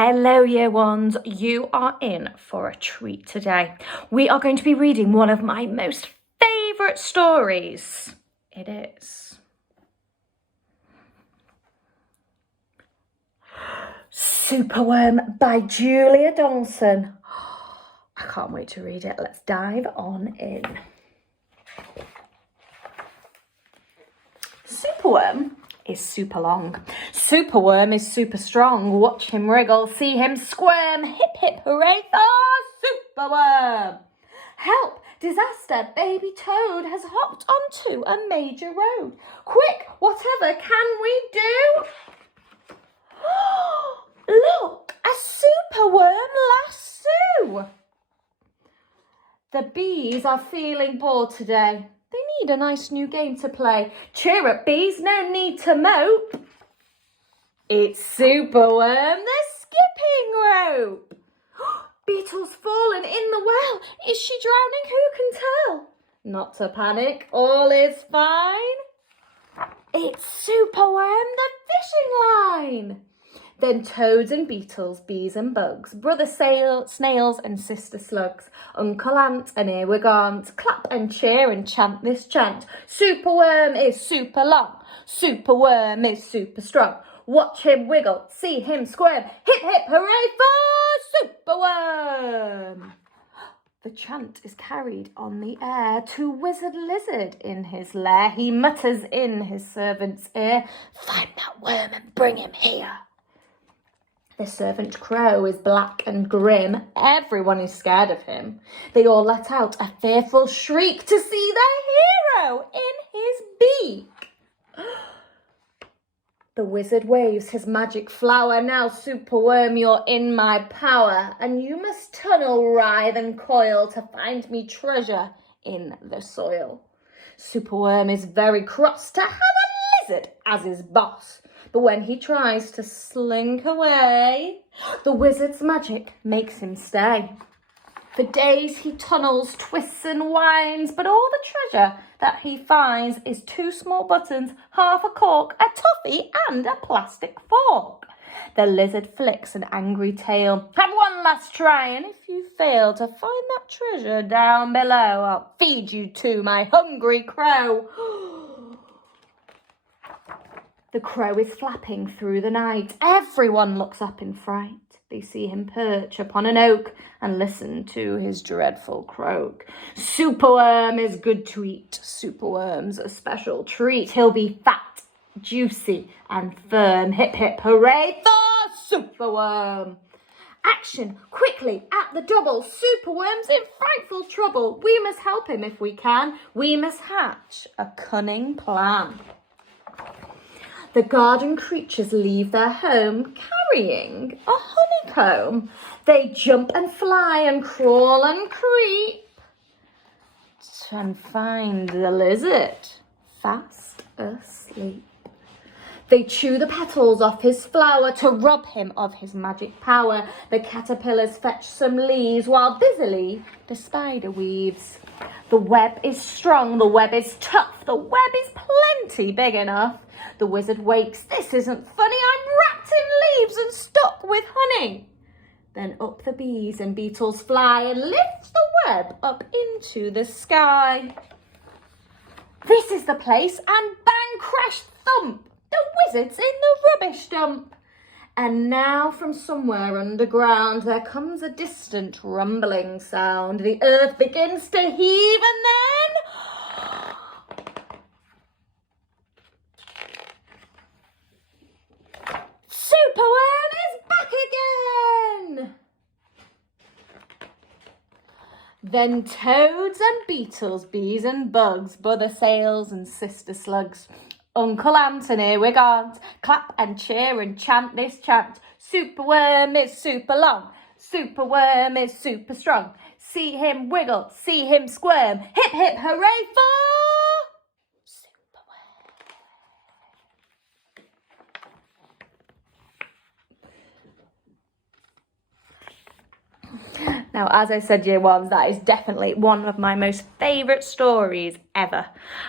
Hello year ones, you are in for a treat today. We are going to be reading one of my most favourite stories. It is Superworm by Julia Donaldson. I can't wait to read it. Let's dive on in. Superworm is super long. Superworm is super strong. Watch him wriggle, see him squirm. Hip hip hooray for Superworm. Help! Disaster! Baby Toad has hopped onto a major road. Quick! Whatever can we do? Look! A Superworm lasso! The bees are feeling bored today. They need a nice new game to play. Cheer up, bees, no need to mope. It's Superworm, the skipping rope. Beetle's fallen in the well. Is she drowning? Who can tell? Not to panic, all is fine. It's Superworm, the fishing line. Then toads and beetles, bees and bugs, brother snails and sister slugs, Uncle Ant and earwig aunt, clap and cheer and chant this chant. Superworm is super long, Superworm is super strong. Watch him wiggle, see him squirm, hip hip hooray for Superworm. The chant is carried on the air to Wizard Lizard in his lair. He mutters in his servant's ear, find that worm and bring him here. The servant crow is black and grim. Everyone is scared of him. They all let out a fearful shriek to see their hero in his beak. The wizard waves his magic flower. Now, Superworm, you're in my power, and you must tunnel, writhe and coil to find me treasure in the soil. Superworm is very cross to have a lizard as his boss. But when he tries to slink away, the wizard's magic makes him stay. For days he tunnels, twists and winds, but all the treasure that he finds is 2 small buttons, half a cork, a toffee and a plastic fork. The lizard flicks an angry tail. Have one last try, and if you fail to find that treasure down below, I'll feed you to my hungry crow. The crow is flapping through the night. Everyone looks up in fright. They see him perch upon an oak and listen to his dreadful croak. Superworm is good to eat. Superworm's a special treat. He'll be fat, juicy and firm. Hip hip hooray for Superworm. Action, quickly, at the double. Superworm's in frightful trouble. We must help him if we can. We must hatch a cunning plan. The garden creatures leave their home carrying a honeycomb. They jump and fly and crawl and creep and find the lizard fast asleep. They chew the petals off his flower to rob him of his magic power. The caterpillars fetch some leaves while busily the spider weaves. The web is strong, the web is tough, the web is plenty big enough. The wizard wakes, this isn't funny, I'm wrapped in leaves and stuck with honey. Then up the bees and beetles fly and lift the web up into the sky. This is the place, and bang, crash, thump, the wizard's in the rubbish dump. And now from somewhere underground there comes a distant rumbling sound. The earth begins to heave and then Superworm is back again! Then toads and beetles, bees and bugs, brother snails and sister slugs, Uncle Ant and earwig aunt, clap and cheer and chant this chant. Superworm is super long, Superworm is super strong. See him wiggle, see him squirm, hip hip hooray for Superworm. Now, as I said, year ones, that is definitely one of my most favourite stories ever.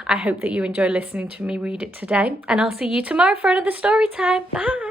I hope that you enjoy listening to me read it today, and I'll see you tomorrow for another story time. Bye!